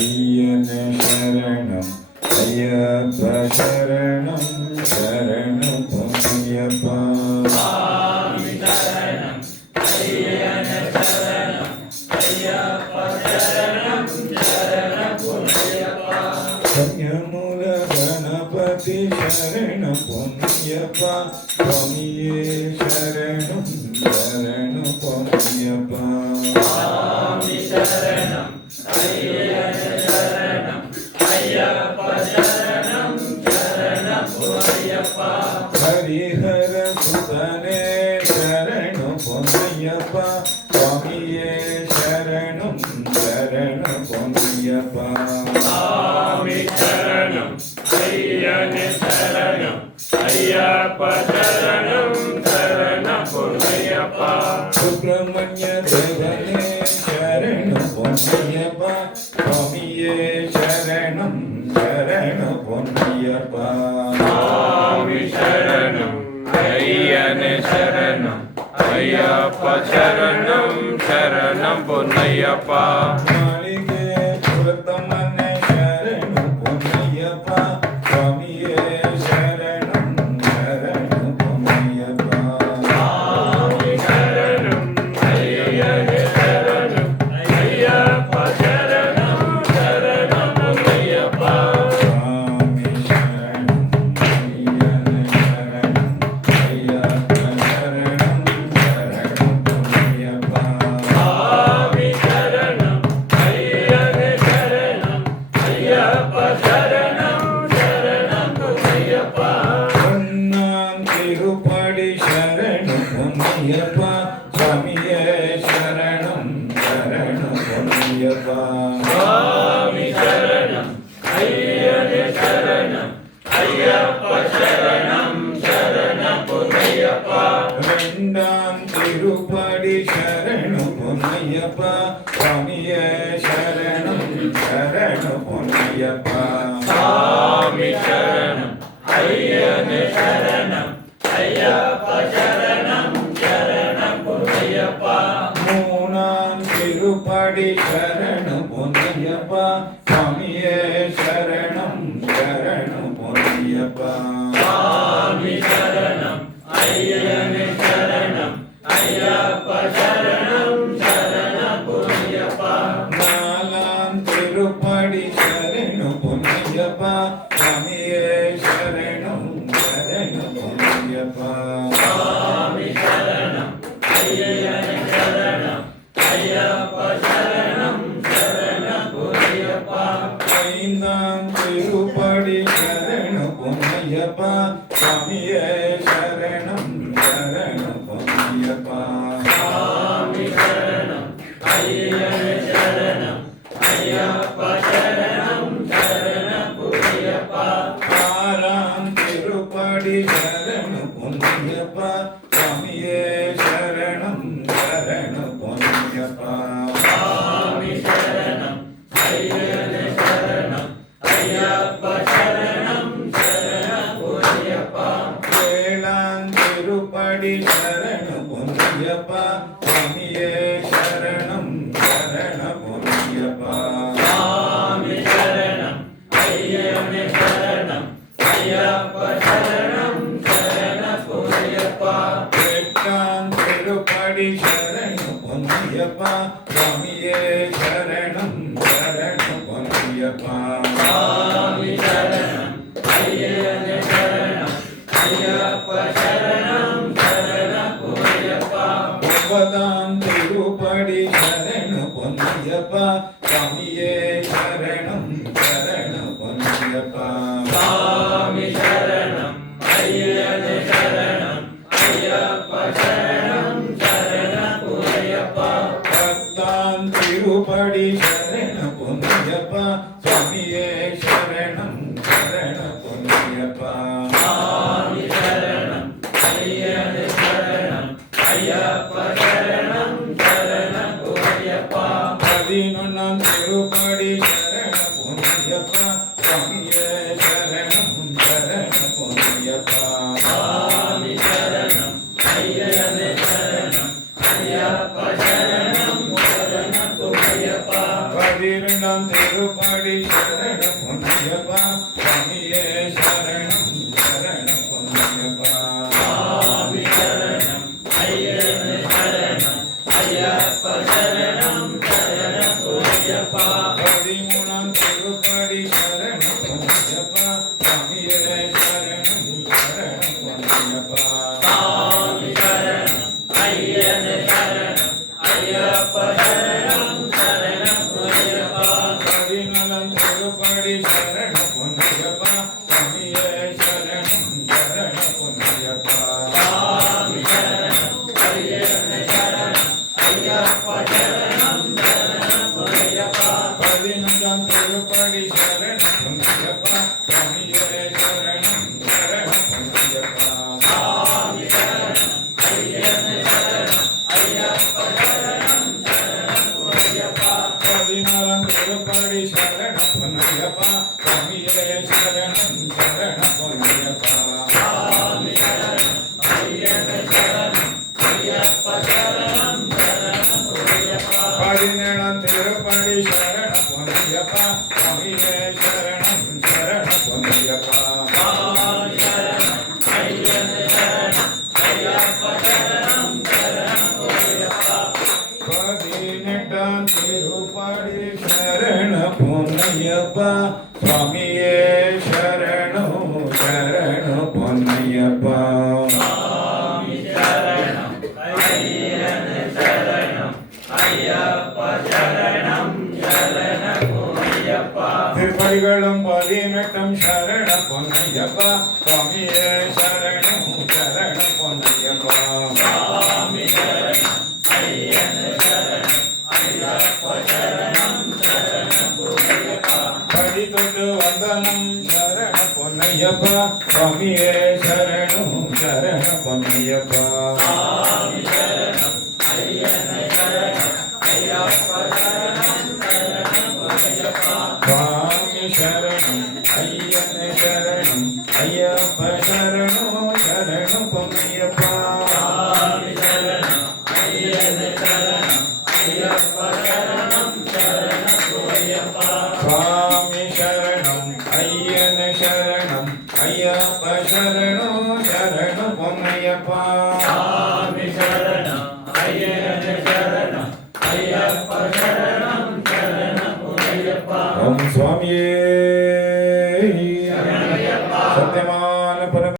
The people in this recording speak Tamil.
ஐயனே சரணம் ஐயப்ப சரணம் சரணம் பொன்னையப்பா. சுவாமி சரணம் ஐயனே சரணம் ஐயப்ப சரணம் சரணம் பொன்னையப்பா. கன்யமூல கணபதி சரணம் பொன்னையப்பா. சுவாமியே சரணம் சரணம் பொன்னையப்பா. சுவாமி சரணம் ஐயனே சரணம் ஐயப்ப சரணம் சரணம் பொன்னையப்பா. ஹரிஹர சுதனே சரணம் பொன்னையப்பா. சுவாமியே சரணம் சரணம் பொன்னையப்பா. சுவாமி சரணம் ஐயனே சரணம் ஐயப்ப சரணம் சரணம் பொன்னையப்பா. சுப்பிரமணிய தேவனே சரணம் பொன்னையப்பா. சுவாமியே சரணம் சரணம் பொன்னையப்பா. சுவாமி சரணம் ஐயனே சரணம் ஐயப்ப சரணம் சரணம் பொன்னையப்பா. மாளிகே புரத்தம்மனே சரணம் பொன்னையப்பா. சுவாமியே சரணம் சரணம் பொன்னையப்பா. சுவாமி சரணம் ஐயனே சரணம் ஐயப்ப சரணம் சரணம் பொன்னையப்பா. சுவாமி சரணம் ஐயனே சரணம் ஐயப்ப சரணம் சரணம் பொன்னையப்பா. சுவாமி சரணம் ஐயனே சரணம் ஐயப்ப சரணம் சரணம் பொன்னையப்பா. பொன்னாம் திருப்படி சரணம் பொன்னையப்பா. சுவாமியே சரணம் சரணம் பொன்னையப்பா. சுவாமி சரணம் ஐயனே சரணம் ஐயப்ப சரணம் சரணம் பொன்னையப்பா. ரெண்டாம் திருப்படி சரணம் பொன்னையப்பா. சுவாமியே சரணம் சரணம் பொன்னையப்பா. சுவாமி சரணம் ஐயனே சரணம் ஐயப்ப சரணம் சரணம் பொன்னையப்பா. மூணாம் திருப்படி சரணம் பொன்னையப்பா. சுவாமியே சரணம் சரணம் பொன்னையப்பா. சுவாமி சரணம் ஐயனே சரணம் ஐயப்ப சரணம் சரணம் பொன்னையப்பா. நாலாம் திருப்படி சரணம் பொன்னையப்பா. சுவாமியே சரணம் சரணம் பொன்னையப்பா. சுவாமி சரணம் ஐயனே சரணம் ஐயப்ப சரணம் சரணம் பொன்னையப்பா. ஐந்தாம் திருப்படி சரணம் பொன்னையப்பா. சுவாமியே சரணம் சரணம் பொன்னையப்பா. சுவாமி சரணம் ஐயனே சரணம் ஐயப்ப சரணம் சரணம் பொன்னையப்பா. ஆறாம் திருப்படி சரணம் பொன்னையப்பா. சுவாமியே சரணம் சரணம் பொன்னையப்பா. சுவாமி சரணம் ஐயனே சரணம் ஐயப்ப சரணம் சரணம் பொன்னையப்பா. ஏழாம் திருப்படி சரணம் பொன்னையப்பா. சுவாமியே சரணம் சரணம் பொன்னையப்பா. சுவாமி சரணம் ஐயனே சரணம் ஐயப்ப சரணம் சரணம் பொன்னையப்பா. எட்டாம் திருப்படி சரணம் பொன்னையப்பா. சுவாமியே சரணம் சரணம் பொன்னையப்பா. சுவாமி சரணம் ஐயனே சரணம் ஐயப்ப சரணம் சரணம் பொன்னையப்பா. ஒன்பதாம் திருப்படி சரணம் பொன்னையப்பா. சுவாமியே சரணம் சரணம் பொன்னையப்பா. சுவாமி சரணம் ஐயனே சரணம் ஐயப்ப சரணம் சரணம் பொன்னையப்பா. பத்தாம் திருப்படி சரணம் பொன்னையப்பா. சுவாமியே சரணம் சரணம் பொன்னையப்பா. சுவாமி சரணம் ஐயனே சரணம் ஐயப்ப சரணம் சரணம் பொன்னையப்பா. பதினொன்னாம் திருப்படி சரணம் பொன்னையப்பா. சுவாமியே சரணம் சரணம் பொன்னையப்பா. சுவாமி சரணம் ஐயனே சரணம் ஐயப்ப சரணம் சரணம் பொன்னையப்பா. 12ஆம் திருப்படி சரண பொன்னையப்பா சுவாமியே சரணம் சரணம் பொன்னையப்பா சுவாமி சரணம் ஐயனே சரணம் ஐயப்ப சரணம் சரணம் பொன்னையப்பா 13ஆம் திருப்படி சரண பொன்னையப்பா சுவாமியே சரணம் சரணம் பொன்னையப்பா சுவாமி சரணம் ஐயனே சரணம் ஐயப்ப சரணம் சரணம் பொன்னையப்பா 14ஆம் திருப்படி சரண பொன்னையப்பா சுவாமியே சரணம் சரணம் பொன்னையப்பா சுவாமி சரணம் ஐயனே சரணம் ஐயப்ப சரணம் சரணம் பொன்னையப்பா 15ஆம் திருப்படி சரண பொன்னையப்பா சுவாமியே சரணம் சரணம் பொன்னையப்பா சுவாமி சரணம் ஐயனே சரணம் ஐயப்ப சரணம் சரணம் பொன்னையப்பா 16ஆம் திருப்படி சரண பொன்னையப்பா சுவாமியே சரணம் சரணம் பொன்னையப்பா சுவாமி சரணம் ஐயனே சரணம் ஐயப்ப சரணம் சரணம் பொன்னையப்பா 17ஆம் திருப்படி சரண பொன்னையப்பா சுவாமியே சரணம் சரணம் பொன்னையப்பா சுவாமி சரணம் ஐயனே சரணம் ஐயப்ப சரணம் சரணம் பொன்னையப்பா 18ஆம் திருப்படி சரண பொன்னையப்பா சுவாமியே சரணம் சரணம் பொன்னையப்பா சுவாமி சரணம் ஐயனே சரணம் ஐயப்ப சரணம் சரணம் பொன்னையப்பா திருப்பதிகளும் 18ஆம் சரண பொன்னையப்பா சுவாமியே சரணம் சரணம் பொன்னையப்பா சுவாமி சரணம் ஐயனே சரணம் ஐயப்ப சரணம் சரணம் பொன்னையப்பா 18 வந்தனம் சரண பொன்னையப்பா சுவாமியே சரணம் சரண பொன்னையப்பா சுவாமி சரணம் ஐயனே சரணம் ஐயப்ப சரணம் சரணம் பொன்னையப்பா சுவாமி சரணம் ஐயனே சரணம் ஐயப்ப சரணம் சரணம் பொன்னையப்பா சுவாமி சரணம் ஐயனே சரணம் ஐயப்ப சரணம் சரணம் பொன்னையப்பா சுவாமி சரணம் ஐயனே சரணம் ஐயப்ப சரணம் சரணம் பொன்னையப்பா சுவாமி சரணம் ஐயனே சரணம் ஐயப்ப சரணம் சரணம் பொன்னையப்பா ஓம் சுவாமியே